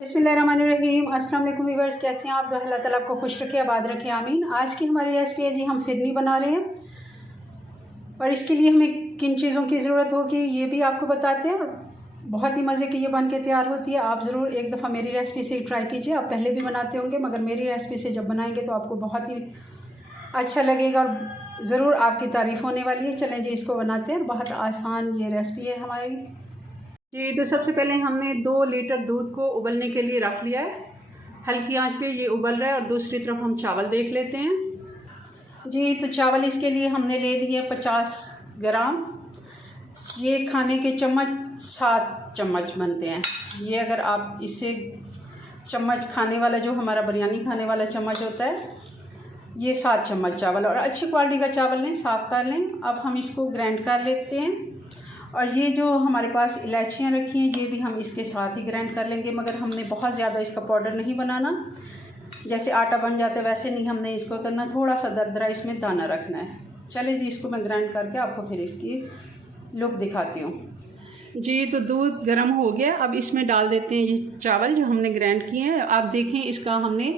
बिस्मिल्लाहिर्रहमानिर्रहीम। अस्सलाम वालेकुम व्यूअर्स, कैसे हैं आप? तो अल्लाह ताला आपको खुश रखे, आबाद रखे, आमीन। आज की हमारी रेसिपी है जी, हम फिरनी बना रहे हैं और इसके लिए हमें किन चीज़ों की ज़रूरत होगी ये भी आपको बताते हैं। और बहुत ही मज़े की ये बन के तैयार होती है। आप ज़रूर एक दफ़ा मेरी रेसिपी से ट्राई कीजिए। आप पहले भी बनाते होंगे मगर मेरी रेसिपी से जब बनाएंगे तो आपको बहुत ही अच्छा लगेगा और ज़रूर आपकी तारीफ़ होने वाली है। चलें जी, इसको बनाते हैं। बहुत आसान ये रेसिपी है हमारी जी। तो सबसे पहले हमने 2 लीटर दूध को उबलने के लिए रख लिया है। हल्की आंच पे ये उबल रहा है और दूसरी तरफ हम चावल देख लेते हैं जी। तो चावल इसके लिए हमने ले लिए 50 ग्राम। ये खाने के चम्मच 7 चम्मच बनते हैं। ये अगर आप इससे चम्मच खाने वाला जो हमारा बिरयानी खाने वाला चम्मच होता है, ये 7 चम्मच चावल, और अच्छी क्वालिटी का चावल लें, साफ़ कर लें। अब हम इसको ग्राइंड कर लेते हैं। और ये जो हमारे पास इलायचियाँ रखी हैं ये भी हम इसके साथ ही ग्राइंड कर लेंगे, मगर हमने बहुत ज़्यादा इसका पाउडर नहीं बनाना। जैसे आटा बन जाता है वैसे नहीं हमने इसको करना, थोड़ा सा दरदरा इसमें दाना रखना है। चलिए जी, इसको मैं ग्राइंड करके आपको फिर इसकी लुक दिखाती हूँ जी। तो दूध गर्म हो गया, अब इसमें डाल देते हैं ये चावल जो हमने ग्राइंड किए हैं। आप देखें इसका हमने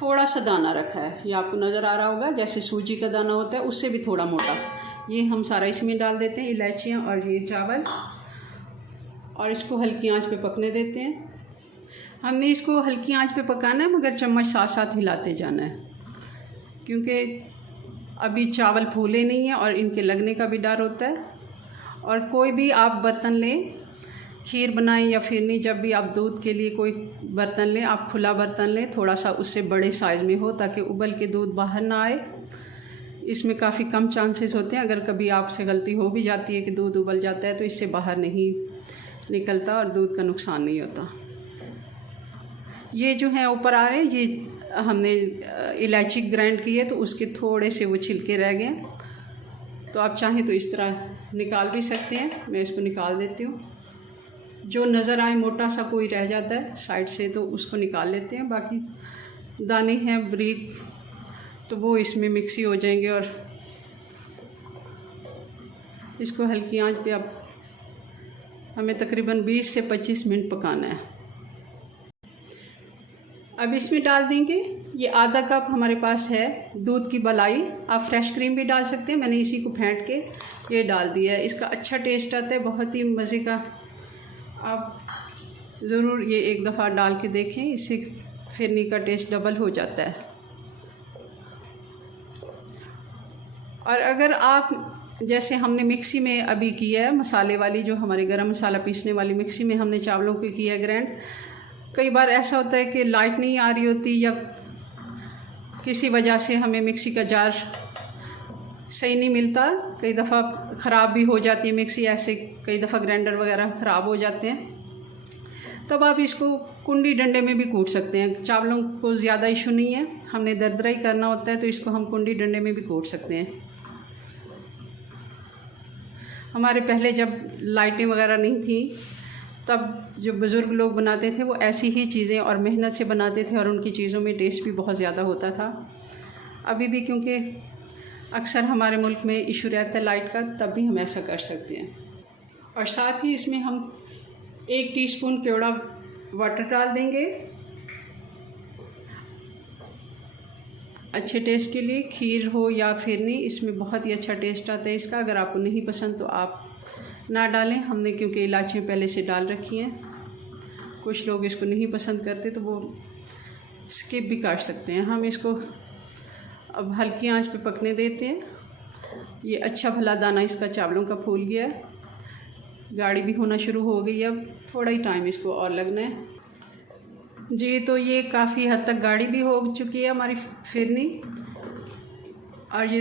थोड़ा सा दाना रखा है, ये आपको नज़र आ रहा होगा जैसे सूजी का दाना होता है उससे भी थोड़ा मोटा। ये हम सारा इसमें डाल देते हैं, इलायचियाँ और ये चावल, और इसको हल्की आंच पे पकने देते हैं। हमने इसको हल्की आंच पे पकाना है मगर चम्मच साथ साथ हिलाते जाना है, क्योंकि अभी चावल फूले नहीं हैं और इनके लगने का भी डर होता है। और कोई भी आप बर्तन लें, खीर बनाएं या फिरनी, जब भी आप दूध के लिए कोई बर्तन लें, आप खुला बर्तन लें, थोड़ा सा उससे बड़े साइज़ में हो ताकि उबल के दूध बाहर ना आए। इसमें काफ़ी कम चांसेस होते हैं, अगर कभी आपसे गलती हो भी जाती है कि दूध उबल जाता है तो इससे बाहर नहीं निकलता और दूध का नुकसान नहीं होता। ये जो है ऊपर आ रहे हैं, ये हमने इलायची ग्राइंड की है तो उसके थोड़े से वो छिलके रह गए, तो आप चाहें तो इस तरह निकाल भी सकते हैं। मैं इसको निकाल देती हूँ। जो नज़र आए मोटा सा कोई रह जाता है साइड से तो उसको निकाल लेते हैं, बाकी दाने हैं बारीक तो वो इसमें मिक्सी हो जाएंगे। और इसको हल्की आंच पे अब हमें तकरीबन 20 से 25 मिनट पकाना है। अब इसमें डाल देंगे ये आधा कप हमारे पास है दूध की मलाई। आप फ्रेश क्रीम भी डाल सकते हैं, मैंने इसी को फेंट के ये डाल दिया है। इसका अच्छा टेस्ट आता है, बहुत ही मज़े का। आप ज़रूर ये एक दफ़ा डाल के देखें, इससे फिरनी का टेस्ट डबल हो जाता है। और अगर आप जैसे हमने मिक्सी में अभी किया है मसाले वाली, जो हमारे गरम मसाला पीसने वाली मिक्सी में हमने चावलों को किया ग्राइंड, कई बार ऐसा होता है कि लाइट नहीं आ रही होती या किसी वजह से हमें मिक्सी का जार सही नहीं मिलता, कई दफ़ा ख़राब भी हो जाती है मिक्सी, ऐसे कई दफ़ा ग्राइंडर वगैरह ख़राब हो जाते हैं। तब आप इसको कुंडी डंडे में भी कूट सकते हैं। चावलों को ज़्यादा इशू नहीं है, हमने दरदरा ही करना होता है तो इसको हम कुंडी डंडे में भी कूट सकते हैं। हमारे पहले जब लाइटें वगैरह नहीं थी तब जो बुज़ुर्ग लोग बनाते थे वो ऐसी ही चीज़ें और मेहनत से बनाते थे और उनकी चीज़ों में टेस्ट भी बहुत ज़्यादा होता था। अभी भी क्योंकि अक्सर हमारे मुल्क में इशू रहता है लाइट का, तब भी हम ऐसा कर सकते हैं। और साथ ही इसमें हम 1 टीस्पून केवड़ा वाटर डाल देंगे अच्छे टेस्ट के लिए। खीर हो या फिरनी, इसमें बहुत ही अच्छा टेस्ट आता है इसका। अगर आपको नहीं पसंद तो आप ना डालें, हमने क्योंकि इलायचियाँ पहले से डाल रखी हैं। कुछ लोग इसको नहीं पसंद करते तो वो स्किप भी कर सकते हैं। हम इसको अब हल्की आंच पे पकने देते हैं। ये अच्छा भला दाना इसका चावलों का फूल गया है, गाढ़ी भी होना शुरू हो गई है। अब थोड़ा ही टाइम इसको और लगना है जी। तो ये काफ़ी हद तक गाढ़ी भी हो चुकी है हमारी फिरनी, और ये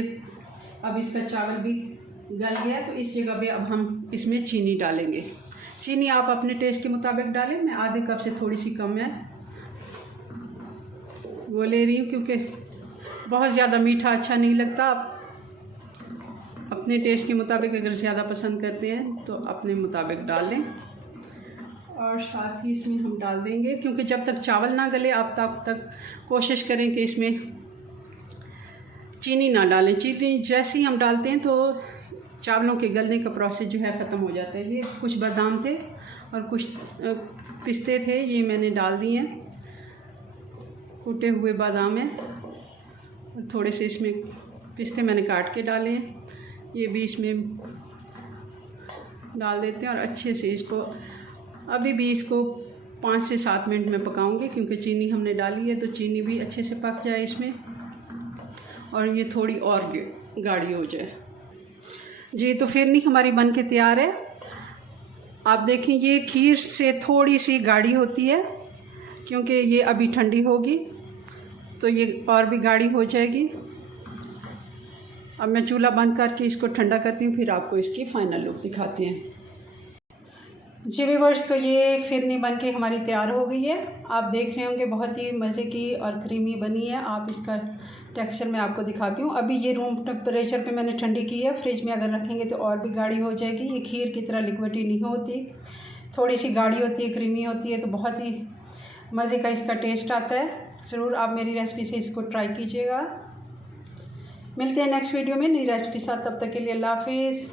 अब इसका चावल भी गल गया है। तो इस जगह पे अब हम इसमें चीनी डालेंगे। चीनी आप अपने टेस्ट के मुताबिक डालें, मैं आधे कप से थोड़ी सी कम है वो ले रही हूँ, क्योंकि बहुत ज़्यादा मीठा अच्छा नहीं लगता। आप अपने टेस्ट के मुताबिक अगर ज़्यादा पसंद करते हैं तो अपने मुताबिक डाल लें। और साथ ही इसमें हम डाल देंगे, क्योंकि जब तक चावल ना गले आप तब तक कोशिश करें कि इसमें चीनी ना डालें। चीनी जैसे ही हम डालते हैं तो चावलों के गलने का प्रोसेस जो है ख़त्म हो जाता है। ये कुछ बादाम थे और कुछ पिस्ते थे, ये मैंने डाल दिए हैं, कूटे हुए बादाम है, और थोड़े से इसमें पिस्ते मैंने काट के डाले हैं, ये भी इसमें डाल देते हैं और अच्छे से इसको अभी भी इसको 5 से 7 मिनट में पकाऊंगी, क्योंकि चीनी हमने डाली है तो चीनी भी अच्छे से पक जाए इसमें और ये थोड़ी और गाढ़ी हो जाए। जी तो फिरनी हमारी बन के तैयार है। आप देखें ये खीर से थोड़ी सी गाढ़ी होती है, क्योंकि ये अभी ठंडी होगी तो ये और भी गाढ़ी हो जाएगी। अब मैं चूल्हा बंद करके इसको ठंडा करती हूँ, फिर आपको इसकी फाइनल लुक दिखाते हैं। जी व्यूअर्स, तो ये फिरनी बन के हमारी तैयार हो गई है। आप देख रहे होंगे बहुत ही मज़े की और क्रीमी बनी है। आप इसका टेक्सचर मैं आपको दिखाती हूँ। अभी ये रूम टेम्परेचर पे मैंने ठंडी की है, फ्रिज में अगर रखेंगे तो और भी गाढ़ी हो जाएगी। ये खीर की तरह लिक्विडी नहीं होती, थोड़ी सी गाढ़ी होती है, क्रीमी होती है, तो बहुत ही मज़े का इसका टेस्ट आता है। ज़रूर आप मेरी रेसिपी से इसको ट्राई कीजिएगा। मिलते हैं नेक्स्ट वीडियो में नई रेसिपी के साथ, तब तक के लिए अल्लाह हाफिज़।